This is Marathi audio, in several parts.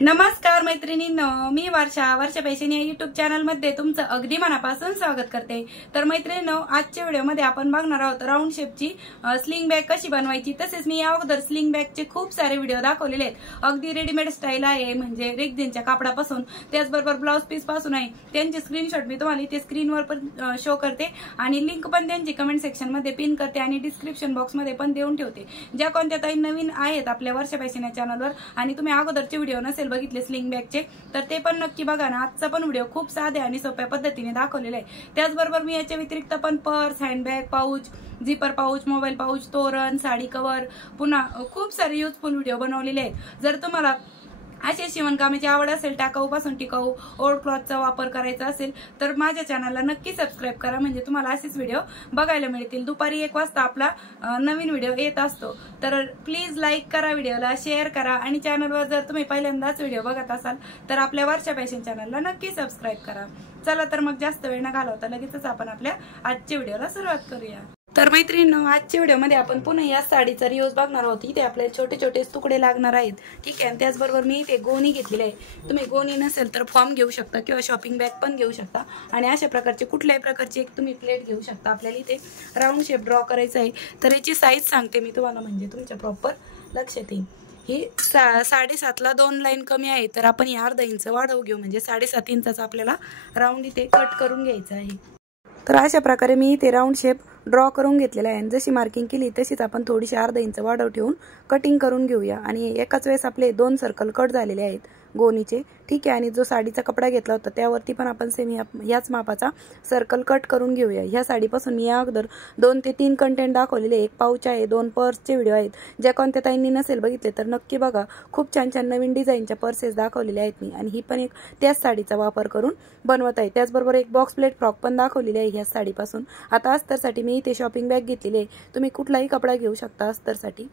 नमस्कार मैत्रिणींनो, मी वर्षा फॅशन या युट्यूब चॅनल मध्ये तुमचं अगदी मनापासून स्वागत करते। तर मैत्रिणींनो, आजच्या व्हिडिओमध्ये आपण बघणार आहोत राऊंड शेपची स्लिंग बॅग कशी बनवायची। तसेच मी या अगोदर स्लिंग बॅगचे खूप सारे व्हिडिओ दाखवलेले आहेत। अगदी रेडीमेड स्टाईल आहे, म्हणजे रेक्झिनच्या कापडापासून, त्याचबरोबर ब्लाउज पीस पासून आहे। त्यांचे स्क्रीनशॉट मी तुम्हाला इथे स्क्रीनवर पण शो करते आणि लिंक पण त्यांची कमेंट सेक्शन मध्ये पिन करते आणि डिस्क्रिप्शन बॉक्स मध्ये पण देऊन ठेवते। ज्या कोणत्या ताई नवीन आहेत आपल्या वर्षा फॅशन या चॅनलवर आणि तुम्ही अगोदरचे व्हिडिओ नसेल बघितले स्लिंग बॅगचे, तर ते पण नक्की बघा ना। आजचा पण व्हिडिओ खूप साध्या आणि सोप्या पद्धतीने दाखवलेला आहे। त्याचबरोबर मी याच्या व्यतिरिक्त पण purse, handbag, pouch, zipper pouch, mobile pouch, तोरण, साडी कव्हर, पुन्हा खूप सारे युजफुल व्हिडिओ बनवलेले आहेत। जर तुम्हाला असे शिवणकामाची आवड असेल, टाकाऊ पासून टिकाऊ ओल्ड क्लॉथचा वापर करायचा असेल, तर माझ्या चॅनलला नक्की सबस्क्राईब करा, म्हणजे तुम्हाला असेच व्हिडिओ बघायला मिळतील। दुपारी 1 वाजता आपला नवीन व्हिडिओ येत असतो। तर प्लीज लाईक करा, व्हिडिओला शेअर करा आणि चॅनलवर जर तुम्ही पहिल्यांदाच व्हिडिओ बघत असाल तर आपल्या वर्षा फॅशन चॅनलला नक्की सबस्क्राईब करा। चला तर मग जास्त वेळ न घालवता लगेचच आपण आपल्या आजच्या व्हिडिओला सुरुवात करूया। तर मैत्रिणींनो, आजच्या व्हिडिओमध्ये आपण पुन्हा या साडीचा रियूज बघणार आहोत। इथे आपल्याला छोटे छोटे तुकडे लागणार आहेत, ठीक आहे। त्याचबरोबर मी इथे गोणी घेतलेली आहे। तुम्ही गोणी नसेल तर फॉर्म घेऊ शकता किंवा शॉपिंग बॅग पण घेऊ शकता आणि अशा प्रकारचे कुठल्याही प्रकारची एक तुम्ही प्लेट घेऊ शकता। आपल्याला इथे राऊंड शेप ड्रॉ करायचा आहे, तर याची साईज सांगते मी तुम्हाला, म्हणजे तुमच्या प्रॉपर लक्षात येईल। ही 7.5 ला 2 लाईन कमी आहे, तर आपण ही अर्धा इंच वाढवू घेऊ, म्हणजे 7.5 इंचाचा आपल्याला राऊंड इथे कट करून घ्यायचा आहे। तर अशा प्रकारे मी इथे राऊंड शेप ड्रॉ करून घेतलेला आहे। जशी मार्किंग केली तशीच आपण थोडीशी अर्धा इंच वाढव ठेवून कटिंग करून घेऊया। आणि एकाच वेळेस आपले 2 सर्कल कट झालेले आहेत गोणीचे, ठीक आहे। आणि जो साडीचा कपडा घेतला होता त्यावरती पण आपण सेम याच मापाचा सर्कल कट करून घेऊया। ह्या साडीपासून मी या अगोदर 2 ते 3 कंटेंट दाखवलेले, एक पाऊच आहे, 2 पर्सचे व्हिडिओ आहेत। ज्या कोणत्या ताईंनी नसेल बघितले तर नक्की बघा, खूप छान छान नवीन डिझाईनच्या पर्सेस दाखवलेल्या आहेत मी, आणि ही पण एक त्याच साडीचा वापर करून बनवत आहे। त्याचबरोबर एक बॉक्स प्लेट फ्रॉक पण दाखवलेली आहे ह्या साडीपासून। आता अस्तरसाठी मी इथे शॉपिंग बॅग घेतलेली आहे, तुम्ही कुठलाही कपडा घेऊ शकता अस्तरसाठी,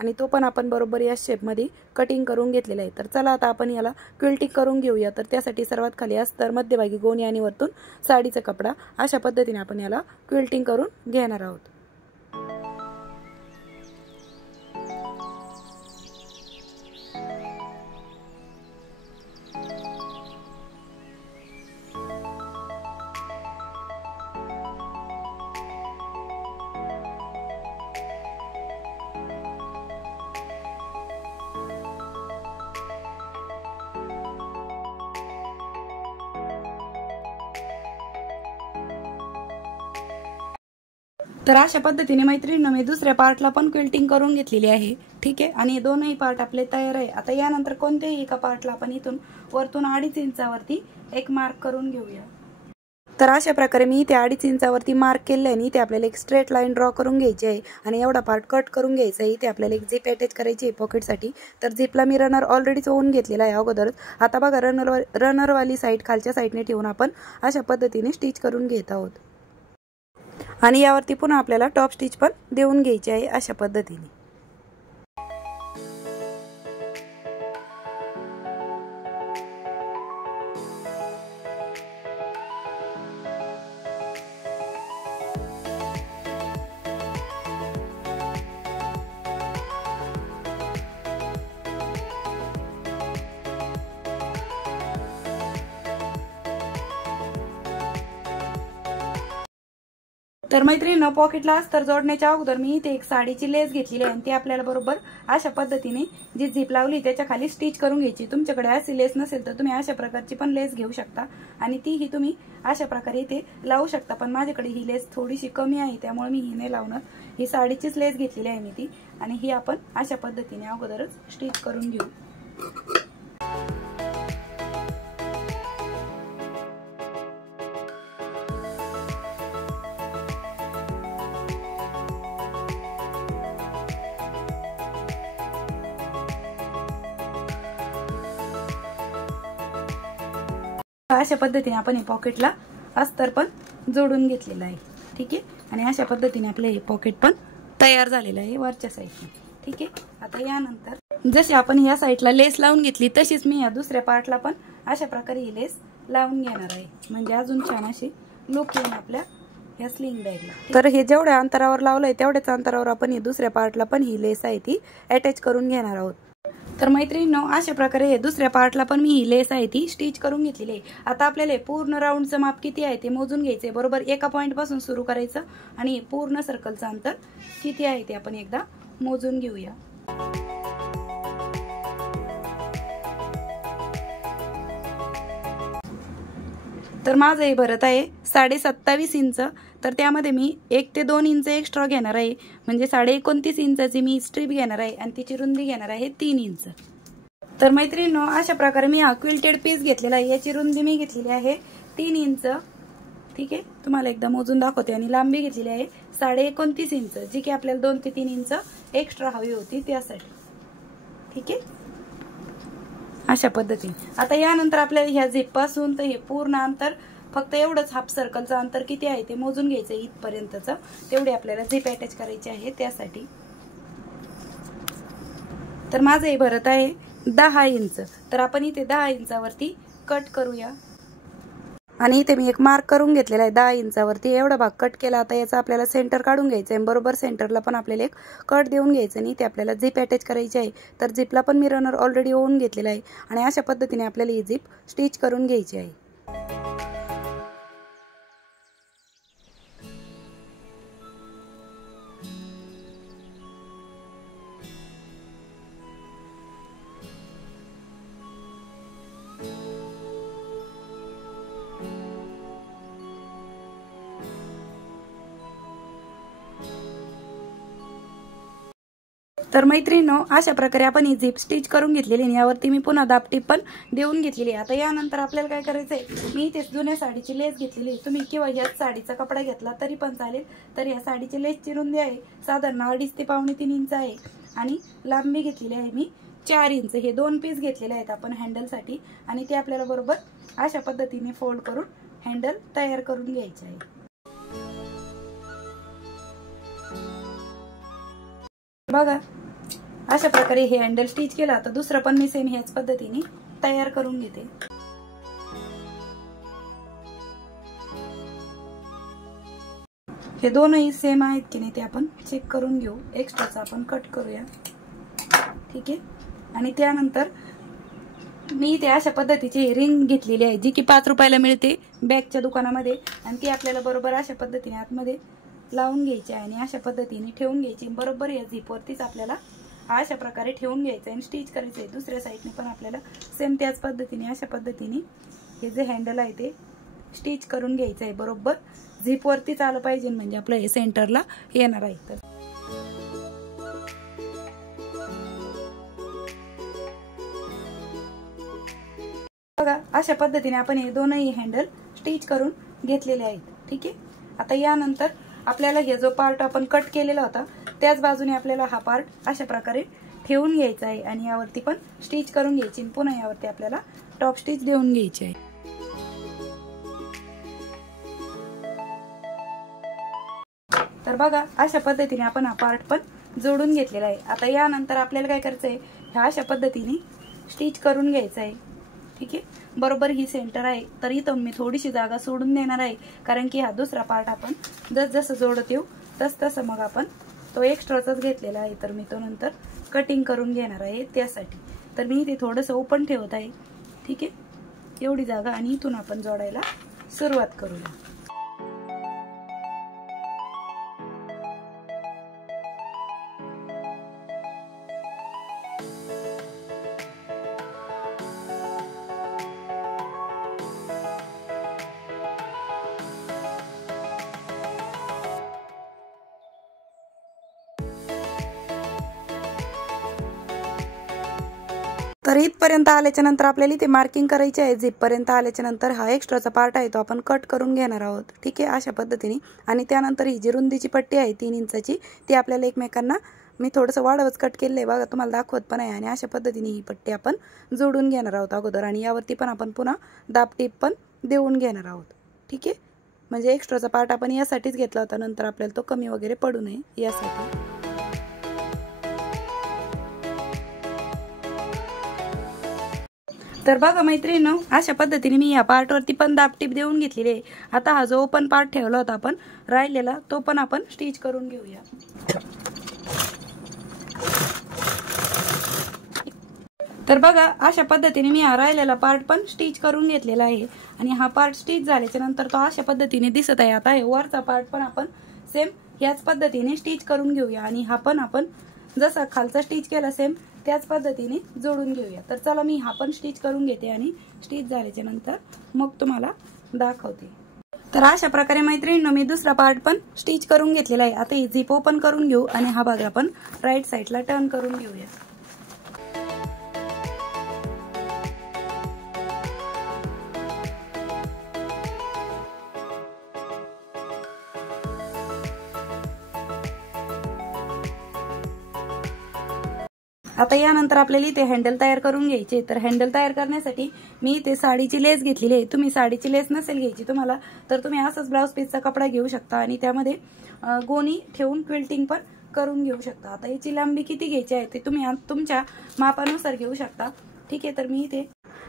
आणि तो पण आपण बरोबर या शेपमध्ये कटिंग करून घेतलेला आहे। तर चला आता आपण याला क्विल्टिंग करून घेऊया। तर त्यासाठी सर्वात खाली अस्तर, मध्यभागी गोणी आणि वरतून साडीचा कपडा, अशा पद्धतीने आपण याला क्विल्टिंग करून घेणार आहोत। तर अशा पद्धतीने मैत्रिणींनो, मी दुसऱ्या पार्टला पण क्विल्टिंग करून घेतलेली आहे, ठीक आहे। आणि दोनही पार्ट आपले तयार आहे। आता यानंतर कोणत्याही एका पार्टला आपण इथून वरतून 2.5 इंचावरती एक मार्क करून घेऊया। तर अशा प्रकारे मी इथे 2.5 इंचावरती मार्क केले आणि इथे आपल्याला एक स्ट्रेट लाईन ड्रॉ करून घ्यायची आहे आणि एवढा पार्ट कट करून घ्यायचा आहे। इथे आपल्याला एक झिप अटॅच करायची आहे पॉकेटसाठी। तर झिपला मी रनर ऑलरेडीच ओवून घेतलेला आहे अगोदरच। आता बघा, रनरवाली साईड खालच्या साईडने ठेवून आपण अशा पद्धतीने स्टिच करून घेत आहोत, आणि यावरती पुन्हा आपल्याला टॉप स्टिच पण देऊन घ्यायची आहे अशा पद्धतीने। तर मैत्रिणींनो, पॉकेटला अस्तर जोडण्याच्या अगोदर मी इथे एक साडीची लेस घेतलेली आहे, आणि ती आपल्याला बरोबर अशा पद्धतीने जी झिप लावली त्याच्या खाली स्टिच करून घ्यायची। तुमच्याकडे अशी लेस नसेल तर तुम्ही अशा प्रकारची पण लेस घेऊ शकता, आणि तीही तुम्ही अशा प्रकारे इथे लावू शकता। पण माझ्याकडे ही लेस थोडीशी कमी आहे, त्यामुळे मी ही नाही लावणार। ही साडीचीच लेस घेतलेली आहे मी ती, आणि ही आपण अशा पद्धतीने अगोदरच स्टिच करून घेऊ। अशा पद्धतीने आपण हे पॉकेटला अस्तर पण जोडून घेतलेलं आहे, ठीक आहे। आणि अशा पद्धतीने आपले हे पॉकेट पण तयार झालेलं आहे वरच्या साईडने, ठीक आहे। आता यानंतर जशी आपण या साईडला लेस लावून घेतली तशीच मी या दुसऱ्या पार्टला पण अशा प्रकारे ही लेस लावून घेणार आहे, म्हणजे अजून छान अशी लुक येईल आपल्या या स्लिंग बॅगला। तर हे जेवढ्या अंतरावर लावलंय तेवढ्याच अंतरावर आपण ही दुसऱ्या पार्टला पण ही लेस आहे ती अटॅच करून घेणार आहोत। तर मैत्रिणींनो, अशा प्रकारे हे दुसऱ्या पार्टला पण मी ही लेस आहे ती स्टिच करून घेतलेली आहे। आता आपल्याला पूर्ण राऊंडचं माप किती आहे ते मोजून घ्यायचंय। बरोबर एका पॉइंट पासून सुरू करायचं आणि पूर्ण सर्कलचं अंतर किती आहे ते आपण एकदा मोजून घेऊया। तर माझं हे भरत आहे 27.5 इंच। तर त्यामध्ये मी 1 ते 2 इंच एक्स्ट्रा घेणार आहे, म्हणजे 29.5 इंचाची मी स्ट्रीप घेणार आहे आणि तिची रुंदी घेणार आहे 3 इंच। तर मैत्रिणींनो, अशा प्रकारे मी हा क्विल्टेड पीस घेतलेला आहे। याची रुंदी मी घेतलेली आहे 3 इंच। ठीक आहे, तुम्हाला एकदा मोजून दाखवते। आणि लांबी घेतलेली आहे 29.5 इंच, जी की आपल्याला 2 ते 3 इंच एक्स्ट्रा हवी होती त्यासाठी। ठीक आहे, अशा पद्धतीने। आता यानंतर आपल्याला ह्या झिप पासून तर हे पूर्ण अंतर फक्त एवढंच हाफ सर्कलचं अंतर किती आहे ते मोजून घ्यायचं इथपर्यंतचं। तेवढे आपल्याला झिप अटॅच करायची आहे त्यासाठी। तर माझं हे भरत आहे 10 इंच। तर आपण इथे 10 इंचावरती कट करूया। आणि इथे मी एक मार्क करून घेतलेला आहे 10 इंचावरती। एवढा भाग कट केला। आता याचा आपल्याला सेंटर काढून घ्यायचं आहे। बरोबर सेंटरला पण आपल्याला एक कट देऊन घ्यायचं आणि इथे आपल्याला झिप अटॅच करायची आहे। तर झिपला पण मी रनर ऑलरेडी ओवून घेतलेला आहे आणि अशा पद्धतीने आपल्याला ही झिप स्टिच करून घ्यायची आहे। तर मैत्रिणींनो, अशा प्रकारे आपण ही झिप स्टिच करून घेतलेली आहे। यावरती मी पुन्हा दाबटीप पण देऊन घेतलेली आहे। आता यानंतर आपल्याला काय करायचंय, मी इथे जुन्या साडीची लेस घेतलेली आहे। तुम्ही किंवा याच साडीचा कपडा घेतला तरी पण चालेल। तर या साडीची लेसची रुंदी आहे साधारण 2.5 ते 2.25 इंच आहे आणि लांबी घेतलेली आहे मी 4 इंच। हे 2 पीस घेतलेले आहेत आपण हँडलसाठी आणि ते आपल्याला बरोबर अशा पद्धतीने फोल्ड करून हँडल तयार करून घ्यायचे आहे। बघा, अशा प्रकारे हे हँडल स्टिच केलं। आता दुसरं पण मी सेम ह्याच पद्धतीने तयार करून घेते। हे दोनही सेम आहेत की नाही ते आपण चेक करून घेऊ। एक्स्ट्राचा आपण कट करूया। ठीक आहे, आणि त्यानंतर मी इथे अशा पद्धतीची रिंग घेतलेली आहे, जी की 5 रुपयाला मिळते बॅगच्या दुकानामध्ये। आणि ती आपल्याला बरोबर अशा पद्धतीने आतमध्ये लावून घ्यायची आहे आणि अशा पद्धतीने ठेवून घ्यायची। बरोबर या झिपवरतीच आपल्याला अशा प्रकारे ठेवून घ्यायचं आणि स्टिच करायचं आहे। दुसऱ्या साईडने पण आपल्याला सेम त्याच पद्धतीने अशा पद्धतीने हे जे हँडल आहे ते स्टिच करून घ्यायचं आहे। बरोबर झिपवरतीच आलं पाहिजे, म्हणजे आपलं हे सेंटरला येणार आहे। तर बघा, अशा पद्धतीने आपण हे दोनही हँडल स्टिच करून घेतलेले आहेत। ठीक आहे, आता यानंतर आपल्याला हे जो पार्ट आपण कट केलेला होता त्याच बाजूने आपल्याला हा पार्ट अशा प्रकारे ठेवून घ्यायचा आहे आणि यावरती पण स्टिच करून घ्यायची। पुन्हा यावरती आपल्याला टॉप स्टिच देऊन घ्यायची आहे। तर बघा, अशा पद्धतीने आपण हा पार्ट पण जोडून घेतलेला आहे। आता यानंतर आपल्याला काय करायचंय, ह्या अशा पद्धतीने स्टिच करून घ्यायचं आहे। ठीक आहे, बरोबर ही सेंटर आहे। तर इथं मी थोडीशी जागा सोडून देणार आहे, कारण की हा दुसरा पार्ट आपण जसं जोडत येऊ तसं मग आपण तो एक्स्ट्राचाच घेतलेला आहे। तर मी तो नंतर कटिंग करून घेणार आहे त्यासाठी। तर मी इथे थोडंसं ओपन ठेवत आहे। ठीक आहे, एवढी जागा, आणि इथून आपण जोडायला सुरुवात करूया। तर इथपर्यंत आल्याच्या नंतर आपल्याला इथे मार्किंग करायची आहे। झिप पर्यंत आल्याच्या नंतर हा एक्स्ट्राचा पार्ट आहे तो आपण कट करून घेणार आहोत। ठीक आहे, अशा पद्धतीने। आणि त्यानंतर ही जी रुंदीची पट्टी आहे 3 इंचाची ती आपल्याला एकमेकांना मी थोडंसं वाढवच कट केलंय, बघा तुम्हाला दाखवत पण आहे। आणि अशा पद्धतीने ही पट्टी आपण जोडून घेणार आहोत अगोदर, आणि यावरती पण आपण पुन्हा दाबटीप पण देऊन घेणार आहोत। ठीक आहे, म्हणजे एक्स्ट्राचा पार्ट आपण यासाठीच घेतला होता, नंतर आपल्याला तो कमी वगैरे पडू नये यासाठी। तर बघा मैत्रिणींनो, अशा पद्धतीने मी या पार्टवरती पण दाबटीप देऊन घेतलेली आहे। आता हा जो ओपन पार्ट ठेवला होता आपण राहिलेला, तो पण आपण स्टिच करून घेऊया। तर बघा अशा पद्धतीने मी हा राहिलेला पार्ट पण स्टिच करून घेतलेला आहे आणि हा पार्ट स्टिच झाल्याच्या नंतर तो अशा पद्धतीने दिसत आहे। आता हे वरचा पार्ट पण आपण सेम याच पद्धतीने स्टिच करून घेऊया आणि हा पण आपण जसा खालचा स्टिच केला सेम त्याच पद्धतीने जोडून घेऊया। तर चला मी हा पण स्टिच करून घेते आणि स्टिच झाल्याच्या नंतर मग तुम्हाला दाखवते। तर अशा प्रकारे मैत्रिणींनो मी दुसरा पार्ट पण स्टिच करून घेतलेला आहे। आता ही झिप ओपन करून घेऊ आणि हा भाग आपण राईट साईडला टर्न करून घेऊया। आता यानंतर आपल्याला इथे हँडल तयार करून घ्यायचे। तर हँडल तयार करण्यासाठी मी इथे साडीची लेस घेतलेली आहे। तुम्ही साडीची लेस नसेल घ्यायची तुम्हाला तर तुम्ही असंच ब्लाउज पीसचा कपडा घेऊ शकता आणि त्यामध्ये गोणी ठेवून क्विल्टिंग पण करून घेऊ शकता। आता याची लांबी किती घ्यायची आहे ते तुम्ही तुमच्या मापानुसार घेऊ शकता। ठीक आहे, तर मी इथे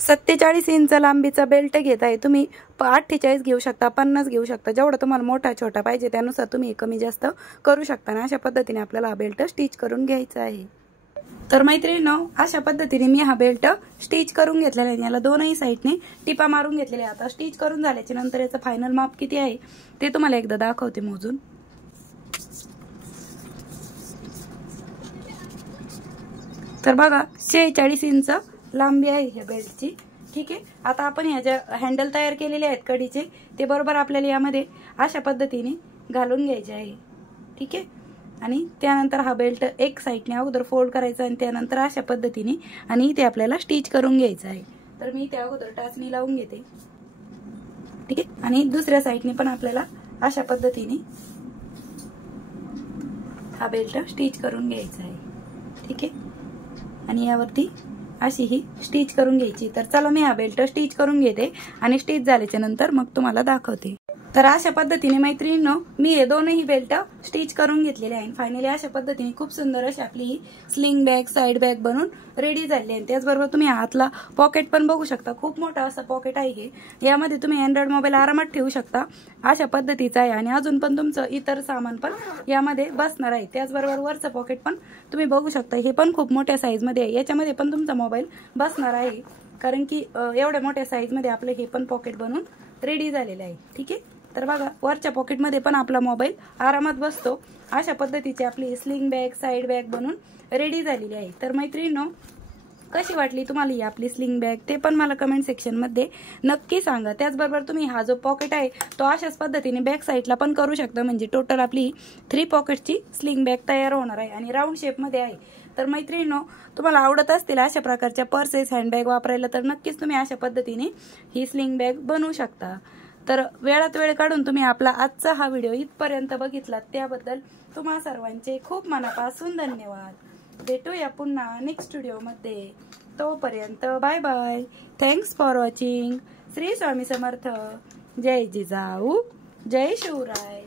47 इंच लांबीचा बेल्ट घेत आहे। तुम्ही 48 घेऊ शकता, 50 घेऊ शकता, जेवढा तुम्हाला मोठा छोटा पाहिजे त्यानुसार तुम्ही कमी जास्त करू शकता आणि अशा पद्धतीने आपल्याला हा बेल्ट स्टिच करून घ्यायचा आहे। तर मैत्रिणींनो अशा पद्धतीने मी हा बेल्ट स्टिच करून घेतलेला आहे। याला दोनही साइडने टिपा मारून घेतलेल्या आहे। आता स्टिच करून झाल्याच्या नंतर याचं फायनल माप किती आहे ते तुम्हाला एकदा दाखवते मोजून। तर बघा 46 इंच लांबी आहे ह्या बेल्टची। ठीक आहे, आता आपण ह्या ज्या हँडल तयार केलेले आहेत कडीचे ते बरोबर आपल्याला यामध्ये अशा पद्धतीने घालून घ्यायचे आहे। ठीक आहे, आणि त्यानंतर हा बेल्ट एक साइडने अगोदर फोल्ड करायचा आणि त्यानंतर अशा पद्धतीने आणि इथे आपल्याला स्टिच करून घ्यायचं आहे। तर मी त्या अगोदर टाचणी लावून घेते। ठीक आहे, आणि दुसऱ्या साइडने पण आपल्याला अशा पद्धतीने हा बेल्ट स्टिच करून घ्यायचा आहे। ठीक आहे, आणि यावरती अशी ही स्टिच करून घ्यायची। तर चला मी हा बेल्ट स्टिच करून घेते आणि स्टिच झाल्याच्या नंतर मग तुम्हाला दाखवते। तर अशा पद्धतीने मैत्रिणींनो मी हे दोनही बेल्ट स्टिच करून घेतलेले आहे। फायनली अशा पद्धतीने खूप सुंदर अशी आपली ही स्लिंग बॅग साइड बॅग बनून रेडी झाली आहे। त्याचबरोबर तुम्ही हातला पॉकेट पण बघू शकता, खूप मोठा असा पॉकेट आहे हे। यामध्ये तुम्ही अँड्रॉइड मोबाईल आरामात ठेवू शकता अशा पद्धतीचा आहे आणि अजून पण तुमचं इतर सामान पण यामध्ये बसणार आहे। त्याचबरोबर वरचं पॉकेट पण तुम्ही बघू शकता, हे पण खूप मोठ्या साईज मध्ये आहे। याच्यामध्ये पण तुमचा मोबाईल बसणार आहे कारण की एवढ्या मोठ्या साईज मध्ये आपलं हे पण पॉकेट बनून रेडी झालेलं आहे। ठीक आहे, तर बघा वरच्या पॉकेटमध्ये पण आपला मोबाईल आरामात बसतो। अशा पद्धतीची आपली स्लिंग बॅग साइड बॅग बनून रेडी झालेली आहे। तर मैत्रिणींनो कशी वाटली तुम्हाला ही आपली स्लिंग बॅग ते पण मला कमेंट सेक्शन मध्ये नक्की सांगा। त्याचबरोबर तुम्ही हा जो पॉकेट आहे तो अशाच पद्धतीने बॅक साईडला पण करू शकता, म्हणजे टोटल आपली 3 पॉकेटची स्लिंग बॅग तयार होणार आहे आणि राऊंड शेप मध्ये आहे। तर मैत्रिणींनो तुम्हाला आवडत असतील अशा प्रकारच्या पर्सेस हँडबॅग वापरायला तर नक्कीच तुम्ही अशा पद्धतीने ही स्लिंग बॅग बनवू शकता। तर वेळात वेळ काढून तुम्ही आपला आजचा हा व्हिडिओ इथपर्यंत बघितला त्याबद्दल तुम्हा सर्वांचे खूप मनापासून धन्यवाद। भेटूया पुन्हा नेक्स्ट व्हिडिओ मध्ये, तोपर्यंत bye bye. Thanks for watching. Shri Swami Samarth. जय जिजाऊ, जय शिवराय।